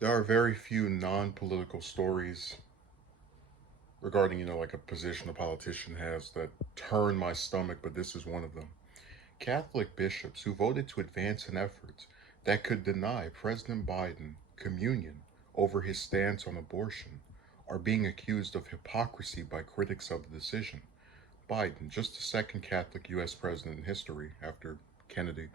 There are very few non-political stories regarding, like a position a politician has that turn my stomach, but this is one of them. Catholic bishops who voted to advance an effort that could deny President Biden communion over his stance on abortion are being accused of hypocrisy by critics of the decision. Biden, just the second Catholic U.S. president in history after Kennedy,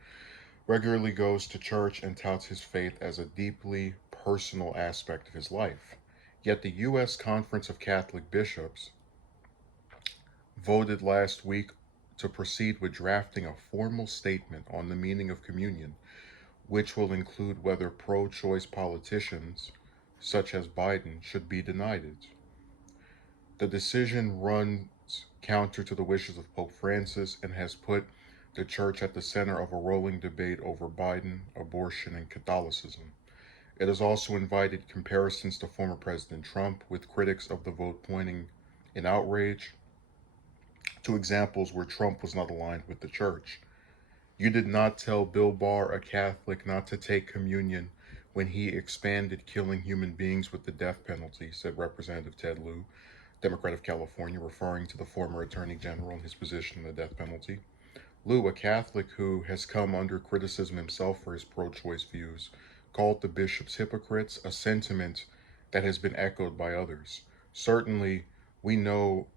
regularly goes to church and touts his faith as a deeply personal aspect of his life. Yet the U.S. Conference of Catholic Bishops voted last week to proceed with drafting a formal statement on the meaning of communion, which will include whether pro choice politicians, such as Biden, should be denied it. The decision runs counter to the wishes of Pope Francis and has put the church at the center of a rolling debate over Biden, abortion, and Catholicism. It has also invited comparisons to former President Trump, with critics of the vote pointing in outrage to examples where Trump was not aligned with the church. You did not tell Bill Barr, a Catholic, not to take communion when he expanded killing human beings with the death penalty, said Representative Ted Lieu, Democrat of California, referring to the former Attorney General and his position on the death penalty. Lieu, a Catholic who has come under criticism himself for his pro choice views, called the bishops hypocrites, a sentiment that has been echoed by others. Certainly, we know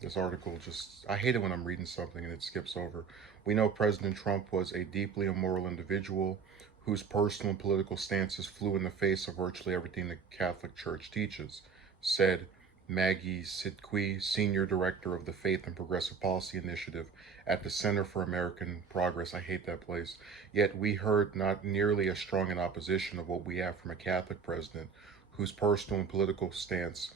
this article just, I hate it when I'm reading something and it skips over. We know President Trump was a deeply immoral individual whose personal and political stances flew in the face of virtually everything the Catholic Church teaches, said Maggie Sidqui, Senior Director of the Faith and Progressive Policy Initiative at the Center for American Progress. I hate that place. Yet we heard not nearly as strong an opposition of what we have from a Catholic president whose personal and political stance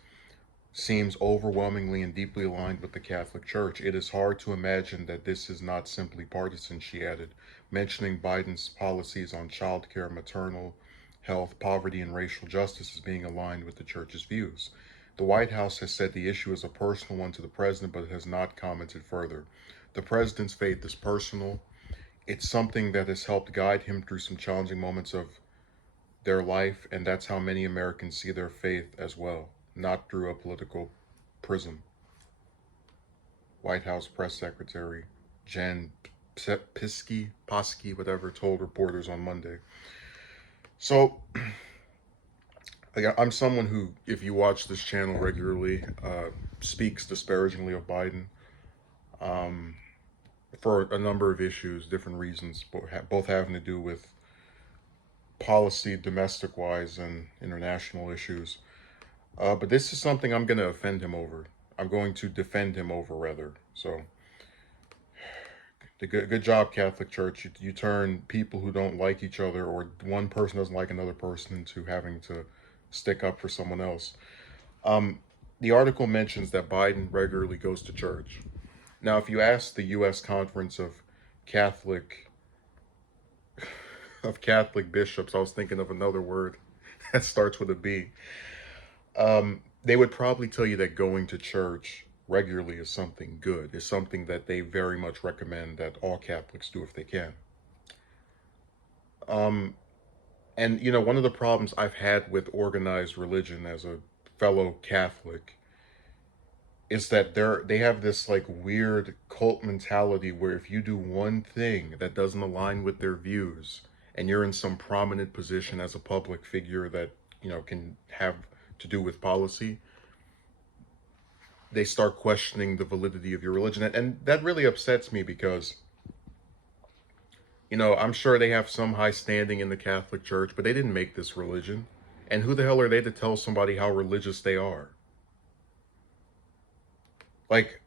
seems overwhelmingly and deeply aligned with the Catholic Church. It is hard to imagine that this is not simply partisan, she added, mentioning Biden's policies on child care, maternal health, poverty, and racial justice as being aligned with the Church's views. The White House has said the issue is a personal one to the president, but has not commented further. The president's faith is personal. It's something that has helped guide him through some challenging moments of their life, and that's how many Americans see their faith as well, not through a political prism. White House Press Secretary Jen Psaki, whatever, told reporters on Monday. So, I'm someone who, if you watch this channel regularly, speaks disparagingly of Biden um, for a number of issues, different reasons, both having to do with policy, domestic wise, and international issues. But this is something I'm going to offend him over. I'm going to defend him over, rather. So, the good job, Catholic Church. You turn people who don't like each other, or one person doesn't like another person, into having to stick up for someone else. Um, the article mentions that Biden regularly goes to church. Now, if you ask the U.S. Conference Catholic Catholic bishops, I was thinking of another word that starts with a B. They would probably tell you that going to church regularly is something good, is something that they very much recommend that all Catholics do if they can. Um, and one of the problems I've had with organized religion as a fellow Catholic is that they have this like weird cult mentality where if you do one thing that doesn't align with their views and you're in some prominent position as a public figure that can have to do with policy, they start questioning the validity of your religion. And that really upsets me because I'm sure they have some high standing in the Catholic Church, but they didn't make this religion. And who the hell are they to tell somebody how religious they are? Like,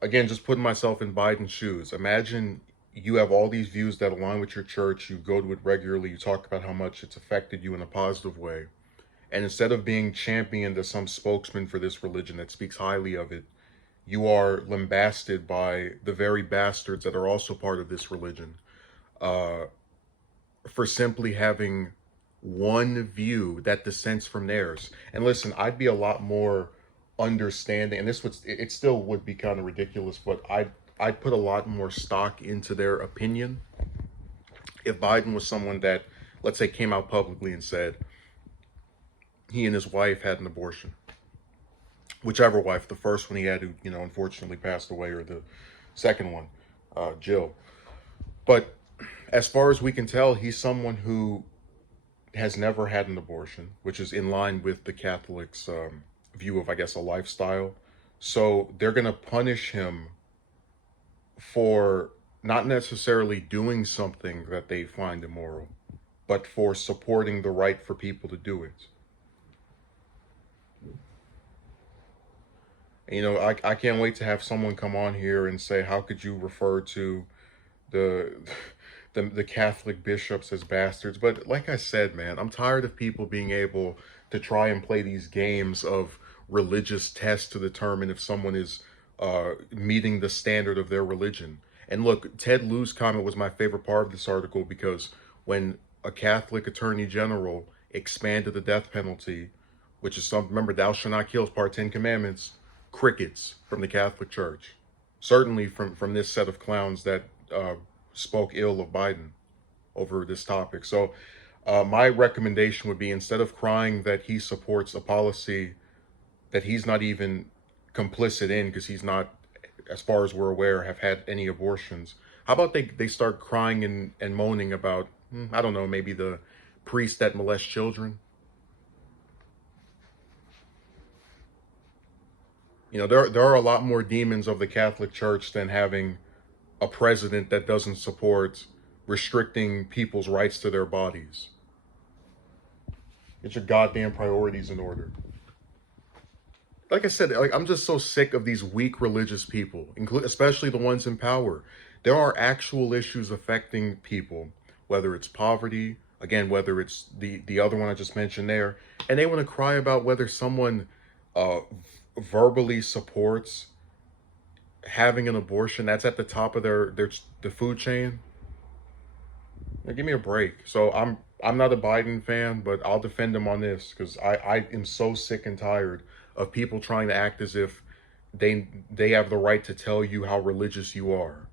again, just putting myself in Biden's shoes. Imagine you have all these views that align with your church, you go to it regularly, you talk about how much it's affected you in a positive way. And instead of being championed as some spokesman for this religion that speaks highly of it, you are lambasted by the very bastards that are also part of this religion uh, for simply having one view that dissents from theirs. And listen, I'd be a lot more understanding, and this would it still would be kind of ridiculous, but I'd put a lot more stock into their opinion if Biden was someone that, let's say, came out publicly and said, he and his wife had an abortion. Whichever wife, the first one he had, who, unfortunately passed away, or the second one, Jill. But as far as we can tell, he's someone who has never had an abortion, which is in line with the Catholics' view of, I guess, a lifestyle. So they're going to punish him for not necessarily doing something that they find immoral, but for supporting the right for people to do it. I can't wait to have someone come on here and say, how could you refer to the the Catholic bishops as bastards? But like I said, man, I'm tired of people being able to try and play these games of religious tests to determine if someone is meeting the standard of their religion. And look, Ted Lieu's comment was my favorite part of this article, because when a Catholic attorney general expanded the death penalty, which is remember, thou shalt not kill is part 10 commandments, crickets from the Catholic Church. Certainly from this set of clowns that spoke ill of Biden over this topic. So my recommendation would be, instead of crying that he supports a policy that he's not even complicit in, because he's not, as far as we're aware, have had any abortions, how about they start crying and moaning about, I don't know, maybe the priests that molest children? There are a lot more demons of the Catholic Church than having a president that doesn't support restricting people's rights to their bodies. Get your goddamn priorities in order. Like I said, I'm just so sick of these weak religious people, especially the ones in power. There are actual issues affecting people, whether it's poverty, again, whether it's the other one I just mentioned there, and they want to cry about whether someone verbally supports having an abortion. That's at the top of the food chain. Now, give me a break. So I'm not a Biden fan, but I'll defend him on this, because I am so sick and tired of people trying to act as if they have the right to tell you how religious you are.